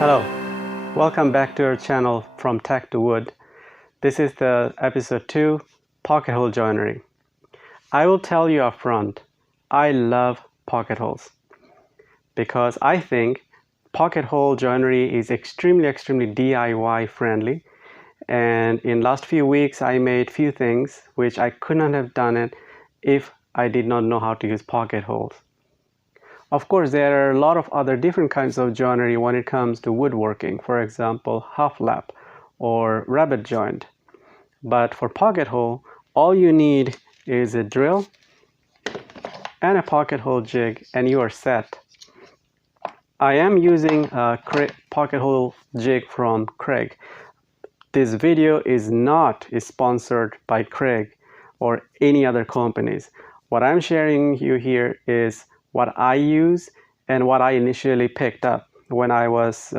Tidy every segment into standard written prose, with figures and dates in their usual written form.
Hello, welcome back to our channel From Tech to Wood. This is the episode 2, pocket hole joinery. I will tell you up front, I love pocket holes because I think pocket hole joinery is extremely DIY friendly, and in last few weeks I made few things which I could not have done it if I did not know how to use pocket holes. Of course, there are a lot of other different kinds of joinery when it comes to woodworking, for example, half lap or rabbet joint. But for pocket hole, all you need is a drill and a pocket hole jig and you are set. I am using a pocket hole jig from Kreg. This video is not sponsored by Kreg or any other companies. What I'm sharing you here is what I use and what I initially picked up when I was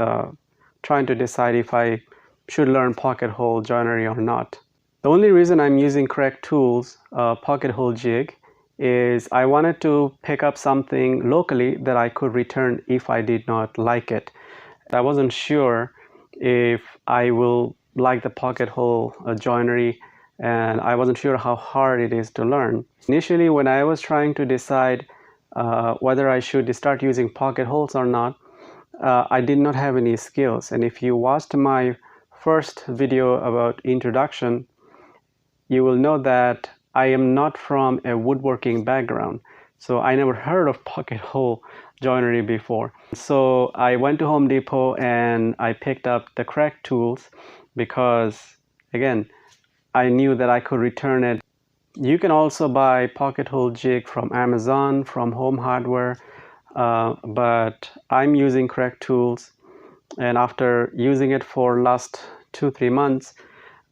trying to decide if I should learn pocket hole joinery or not. The only reason I'm using Kreg Tools pocket hole jig is I wanted to pick up something locally that I could return if I did not like it. I wasn't sure if I will like the pocket hole joinery, and I wasn't sure how hard it is to learn. Initially, when I was trying to decide whether I should start using pocket holes or not, I did not have any skills. And if you watched my first video about introduction, you will know that I am not from a woodworking background. So I never heard of pocket hole joinery before. So I went to Home Depot and I picked up the Kreg Tools because, again, I knew that I could return it. You can also buy pocket hole jig from Amazon, from Home Hardware, but I'm using Kreg Tools, and after using it for last 2-3 months,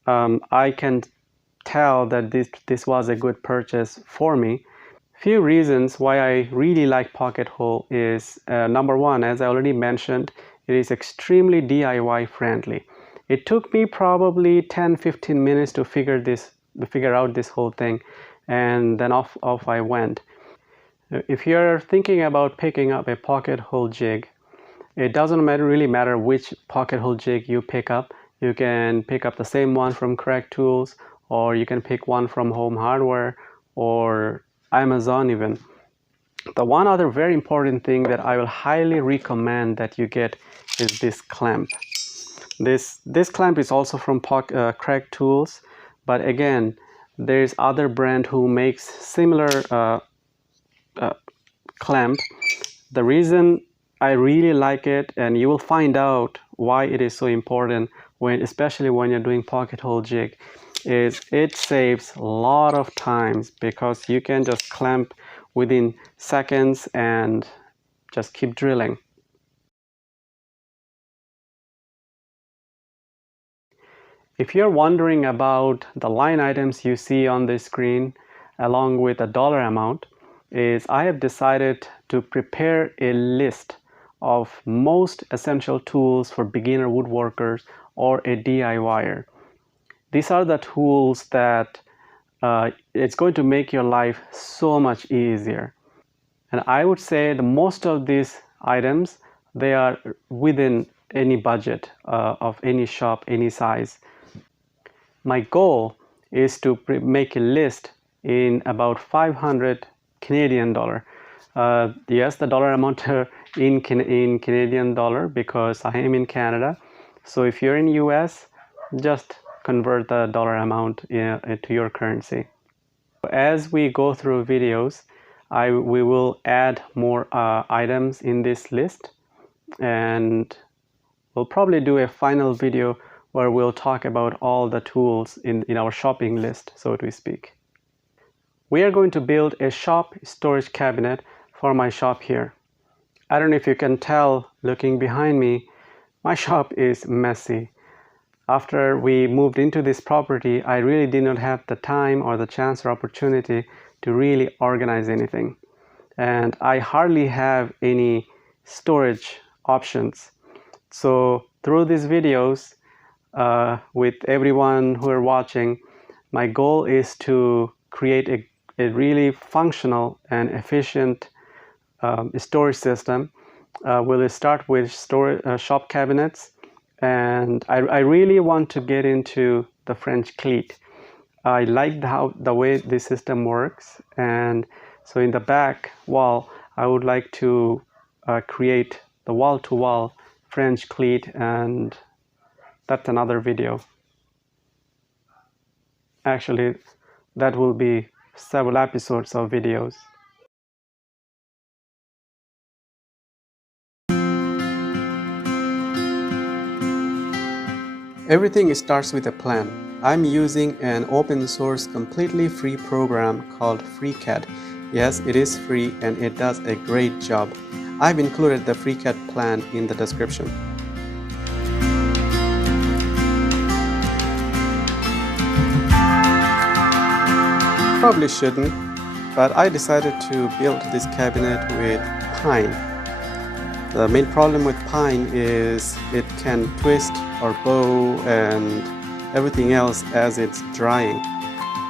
I can tell that this was a good purchase for me. Few reasons why I really like pocket hole is number one, as I already mentioned, it is extremely DIY friendly. It took me probably 10-15 minutes to figure out this whole thing, and then off I went. If you're thinking about picking up a pocket hole jig, it doesn't really matter which pocket hole jig you pick up. You can pick up the same one from Kreg Tools, or you can pick one from Home Hardware or Amazon even. The one other very important thing that I will highly recommend that you get is this clamp. This clamp is also from Kreg Tools, but again, there's other brand who makes similar clamp. The reason I really like it, and you will find out why it is so important especially when you're doing pocket hole jig, is it saves a lot of times because you can just clamp within seconds and just keep drilling. If you're wondering about the line items you see on the screen along with the dollar amount, is I have decided to prepare a list of most essential tools for beginner woodworkers or a DIYer. These are the tools that it's going to make your life so much easier. And I would say the most of these items, they are within any budget of any shop, any size. My goal is to make a list in about 500 Canadian dollar. Yes, the dollar amount in Canadian dollar because I am in Canada. So if you're in US, just convert the dollar amount to your currency. As we go through videos, we will add more items in this list, and we'll probably do a final video where we'll talk about all the tools in our shopping list, so to speak. We are going to build a shop storage cabinet for my shop here. I don't know if you can tell looking behind me, my shop is messy. After we moved into this property, I really did not have the time or the chance or opportunity to really organize anything. And I hardly have any storage options. So through these videos, with everyone who are watching, my goal is to create a really functional and efficient storage system we'll start with shop cabinets, and I really want to get into the French cleat. I like the way this system works, and so in the back wall I would like to create the wall-to-wall French cleat, and that's another video. Actually, that will be several episodes of videos. Everything starts with a plan. I'm using an open source completely free program called FreeCAD. Yes, it is free and it does a great job. I've included the FreeCAD plan in the description. Probably shouldn't, but I decided to build this cabinet with pine. The main problem with pine is it can twist or bow and everything else as it's drying.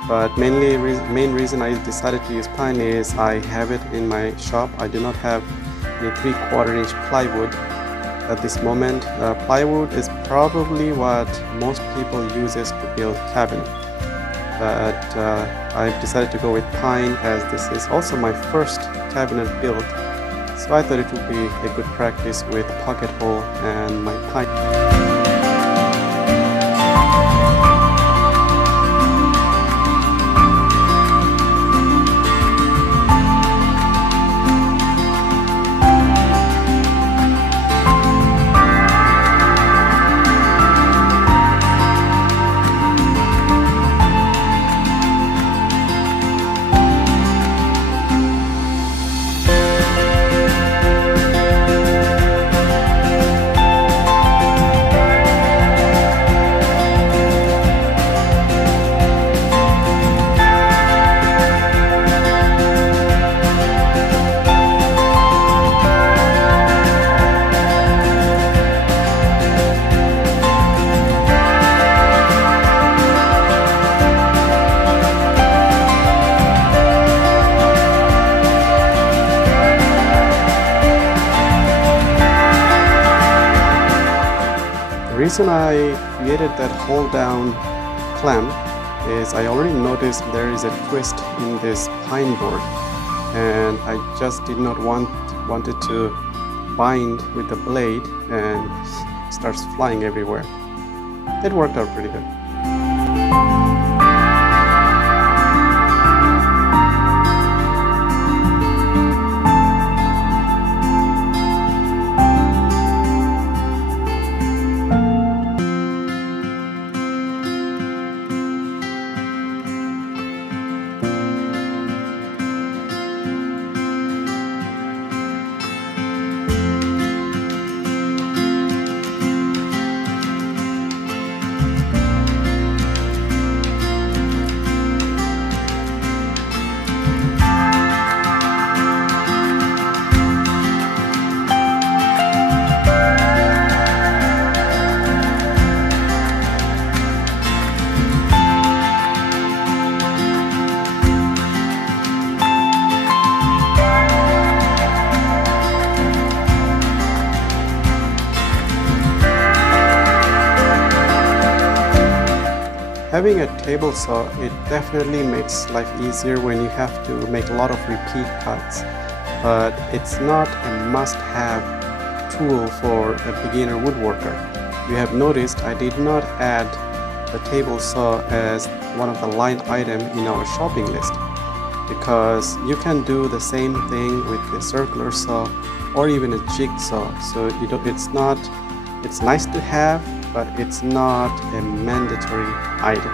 But main reason I decided to use pine is I have it in my shop. I do not have any 3/4 inch plywood at this moment. Plywood is probably what most people uses to build cabin. But I've decided to go with pine as this is also my first cabinet build. So I thought it would be a good practice with pocket hole and my pine. The reason I created that hold down clamp is I already noticed there is a twist in this pine board, and I just did not wanted to bind with the blade and starts flying everywhere. It worked out pretty good. Having a table saw, it definitely makes life easier when you have to make a lot of repeat cuts, but it's not a must-have tool for a beginner woodworker. You have noticed I did not add the table saw as one of the line items in our shopping list, because you can do the same thing with a circular saw or even a jigsaw. So it's nice to have, but it's not a mandatory item.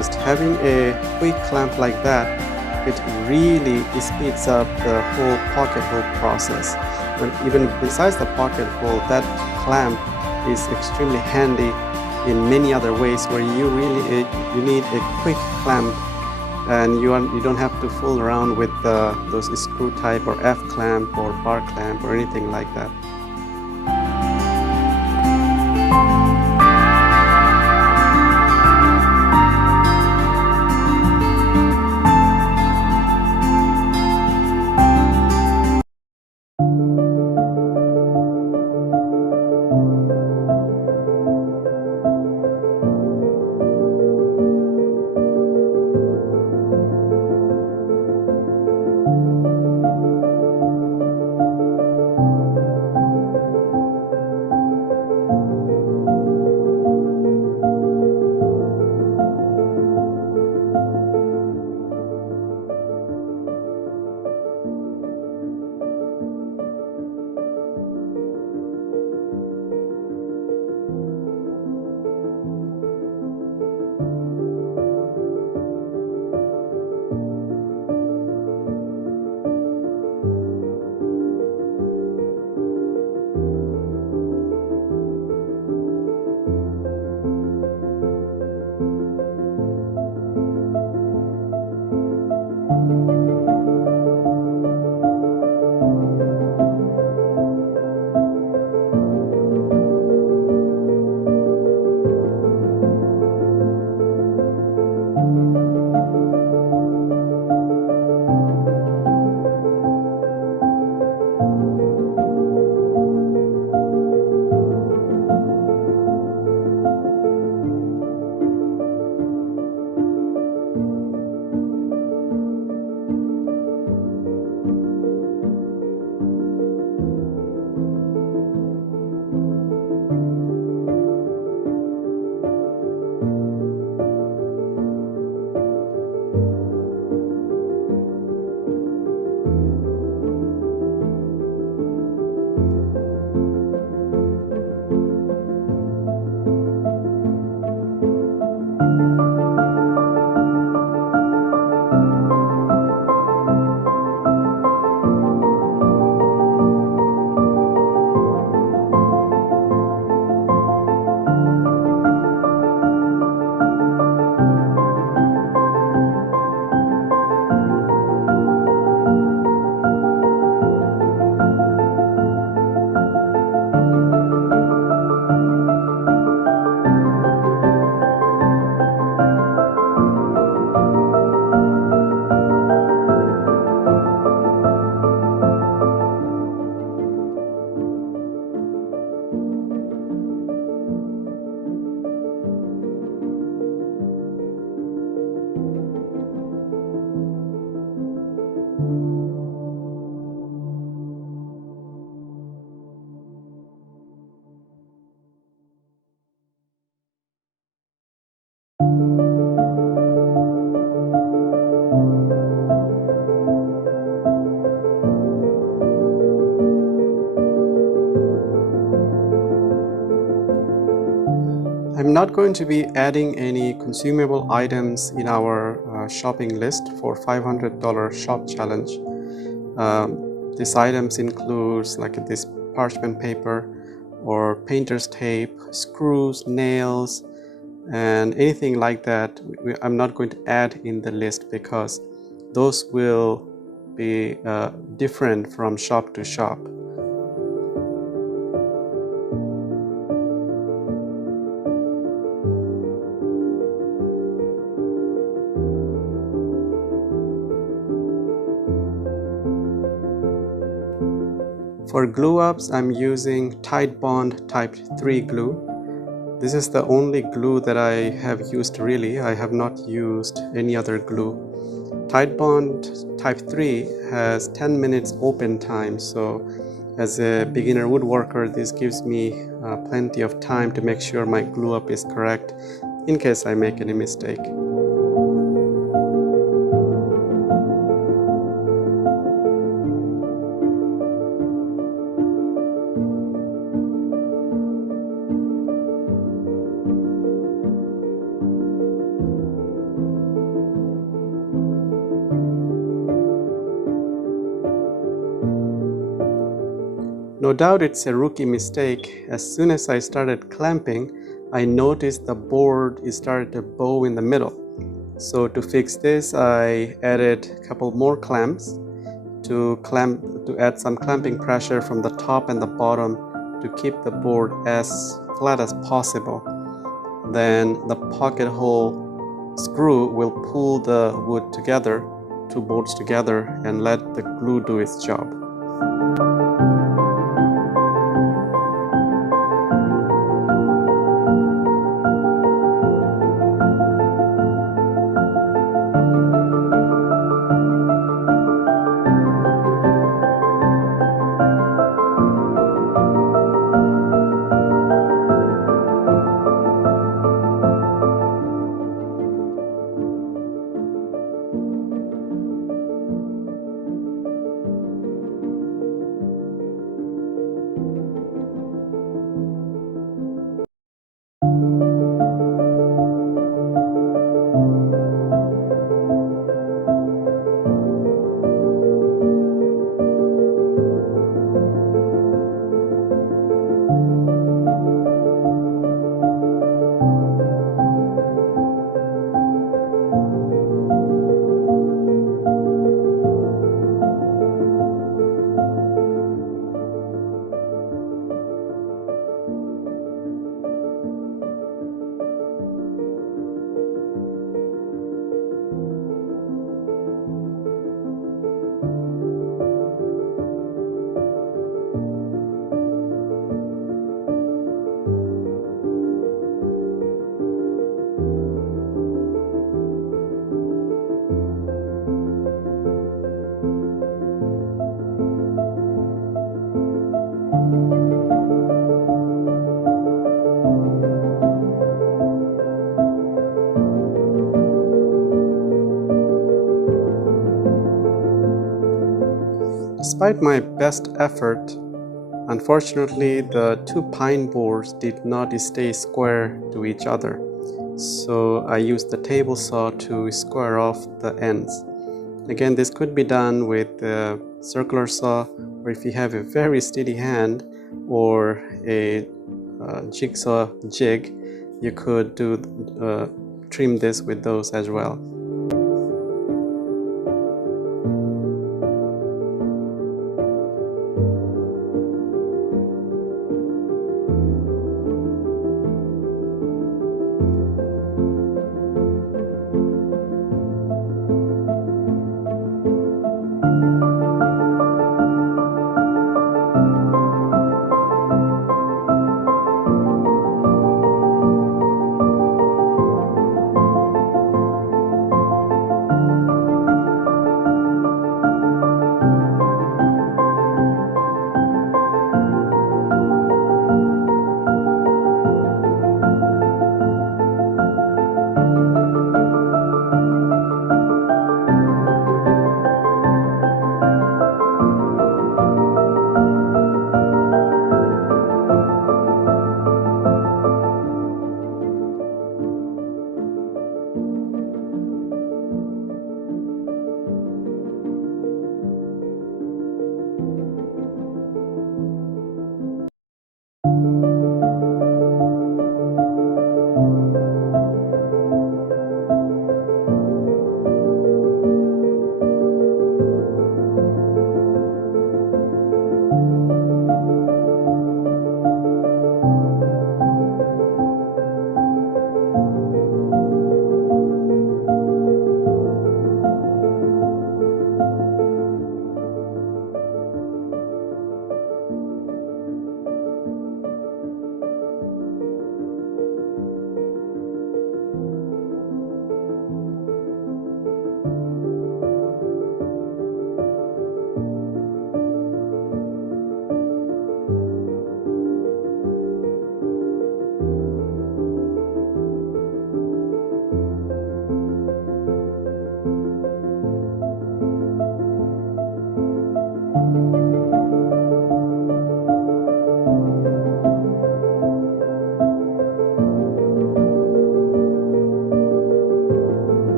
noticed having a quick clamp like that, it really speeds up the whole pocket hole process. But even besides the pocket hole, that clamp is extremely handy in many other ways where you need a quick clamp, and you don't have to fool around with those screw type or F clamp or bar clamp or anything like that. I'm not going to be adding any consumable items in our shopping list for $500 shop challenge. These items includes like this parchment paper or painter's tape, screws, nails, and anything like that. I'm not going to add in the list because those will be different from shop to shop. For glue ups, I'm using Titebond Type 3 glue. This is the only glue that I have used really. I have not used any other glue. Titebond Type 3 has 10 minutes open time, so as a beginner woodworker, this gives me plenty of time to make sure my glue up is correct in case I make any mistake. No doubt it's a rookie mistake. As soon as I started clamping, I noticed the board started to bow in the middle. So to fix this, I added a couple more clamps to add some clamping pressure from the top and the bottom to keep the board as flat as possible. Then the pocket hole screw will pull the wood together, two boards together, and let the glue do its job. Despite my best effort, unfortunately the two pine boards did not stay square to each other. So I used the table saw to square off the ends. Again, this could be done with the circular saw, or if you have a very steady hand or a jigsaw jig, you could trim this with those as well.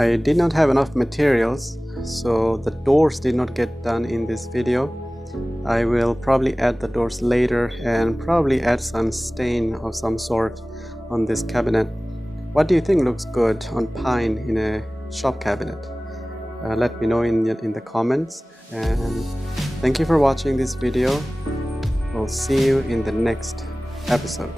I did not have enough materials, so the doors did not get done in this video. I will probably add the doors later and probably add some stain of some sort on this cabinet. What do you think looks good on pine in a shop cabinet? Let me know in the comments, and thank you for watching this video. We'll see you in the next episode.